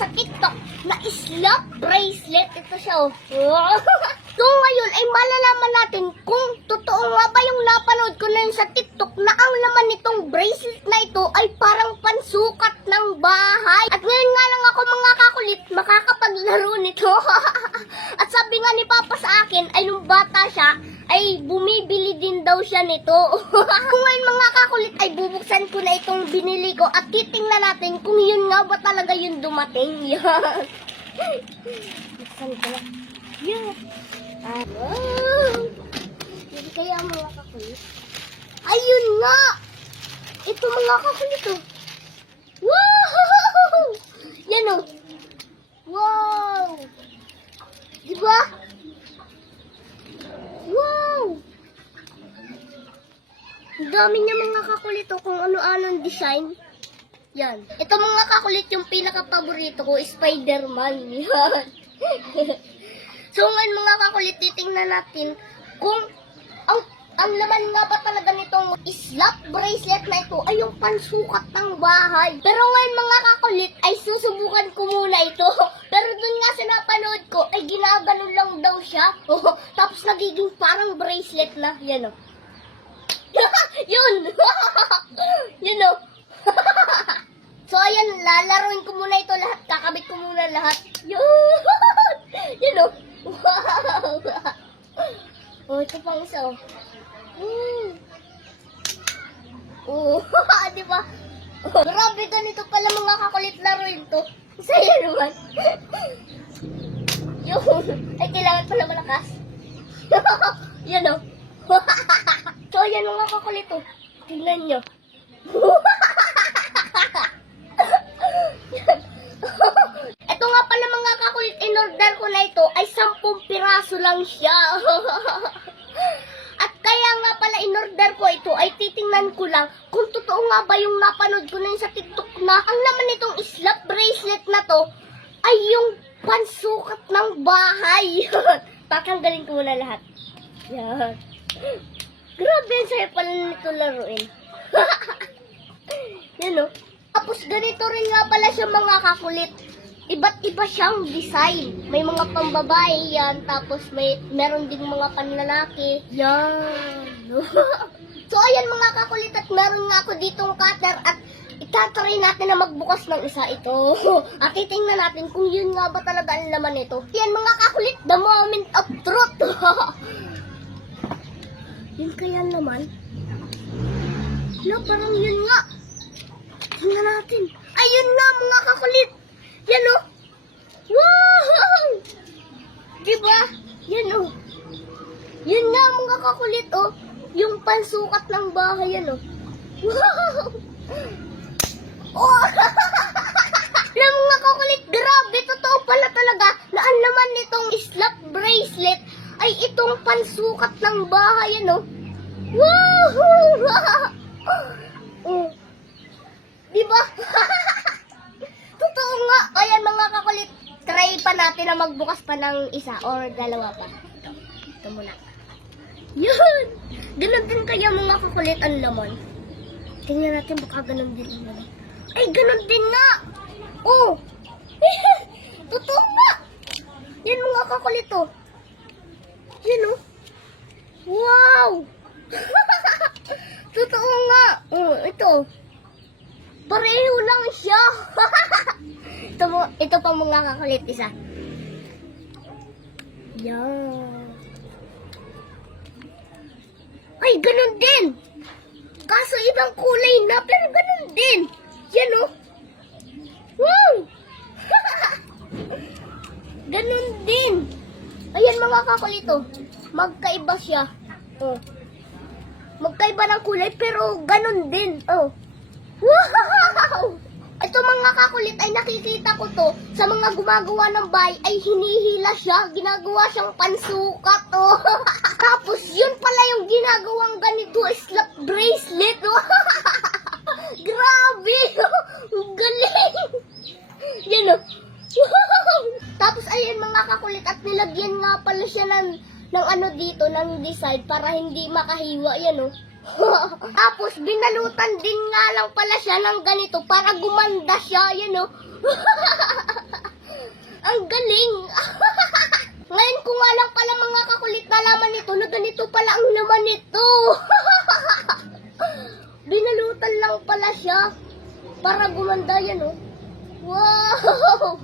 sa TikTok na slap bracelet. Ito siya, oh. So ngayon ay malalaman natin kung totoo nga ba yung napanood ko na yun sa TikTok na ang laman nitong bracelet na ito ay parang pansukat ng bahay. At ngayon nga lang ako mga kakulit makakapaglaro nito. At sabi nga ni Papa sa akin ay nung bata siya ay bumibili din daw siya nito. Kung ngayon mga kakulit ay bubuksan ko na itong binili ko at titingnan natin kung yun nga ba talaga yung dumating. Yan. Buksan ko na. Yan. Hindi kaya mga kakulit. Ayun nga! Ito mga kakulit, oh. Wow! Yan, oh. Wow! Diba? Wow! Ang dami niya mga kakulit, oh, kung ano-anong design. Yan. Ito mga kakulit, yung pinaka-paborito ko, Spider-Man. Yan. So ngayon mga kakulit, titingnan natin kung ang laman nga ba talaga nitong slap bracelet na ito ay yung pansukat ng bahay. Pero ngayon mga kakulit ay susubukan ko muna ito. Pero dun nga sa napanood ko ay ginaganon lang daw siya. Tapos nagiging parang bracelet na. Yan o. Yun. Yun o. So ayan, lalaroin ko muna ito lahat. Kakabit ko muna lahat. Yun. Yun o. Wow. Oh, ito pang isa oh. Di ba? Grabe, ganito pala mga kakulit laruin to. Saya naman. Yun. Ay, kailangan pala malakas. Yan o. So, yan mga kakulit oh. Tingnan nyo. Ito nga pala mga kakulit, in-order ko na ito ay 10 piraso lang siya. At kaya nga pala in-order ko ito ay titingnan ko lang kung totoo nga ba yung napanood ko na yun sa TikTok na ang laman nitong slap bracelet na to ay yung pansukat ng bahay. Tatanggalin ko muna lahat. Yan. Grabe, ang saya pala nito laruin. Yan o. Tapos ganito rin nga pala siya mga kakulit. Iba't iba siyang design. May mga pambabae yan, tapos meron ding mga panlalaki. Yan. So ayan mga kakulit, at meron nga ako ditong cutter at itatry natin na magbukas ng isa ito. At titingnan natin kung yun nga ba talaga ang laman nito. Yan mga kakulit, the moment of truth. Yun kaya naman? No, parang yun nga. Tingnan natin. Ayun nga mga kakulit. Yan o. Wow! Diba? Yan o. Yun nga mga kakulit o. Yung pansukat ng bahay yan o. Wow! Oh! Alam mga kakulit, grabe. Totoo pala talaga na ang laman nitong slap bracelet ay itong pansukat ng bahay yan o. Wow! Oh. Diba? Totoo nga. Ayan mga kakulit, try pa natin na magbukas pa ng isa or dalawa pa. Ito muna. Yun! Ganun din kaya mga kakulit ang laman. Tingnan natin baka ganun din ang laman. Ay, ganun din nga! Oh! Totoo nga! Yan mga kakulit oh. Yan oh. Wow! Totoo nga! Oh, ito. Pareho lang siya. Ito pa mga kakulit isa. Yan. Ay, ganun din. Kaso ibang kulay na, pero ganun din. Yan o. Wow! Ganun din. Ayan mga kakulit oh. Magkaiba siya. Oh. Magkaiba ng kulay, pero ganun din. Oh. Wow! Ito mga kakulit ay nakikita ko to sa mga gumagawa ng bahay ay hinihila siya. Ginagawa siyang pansukat. Oh. Tapos yun pala yung ginagawang ganito, slap bracelet. Oh. Grabe! Ang galing! Yan oh. Wow! Tapos ayun mga kakulit at nilagyan nga pala siya ng ano dito, ng design para hindi makahiwa. Yan oh. Tapos binalutan din nga lang pala siya ng ganito para gumanda siya, yan o. Ang galing! Ngayon ko nga lang pala mga kakulit na laman nito na ganito pala ang laman nito. Binalutan lang pala siya para gumanda yan, oh. Wow!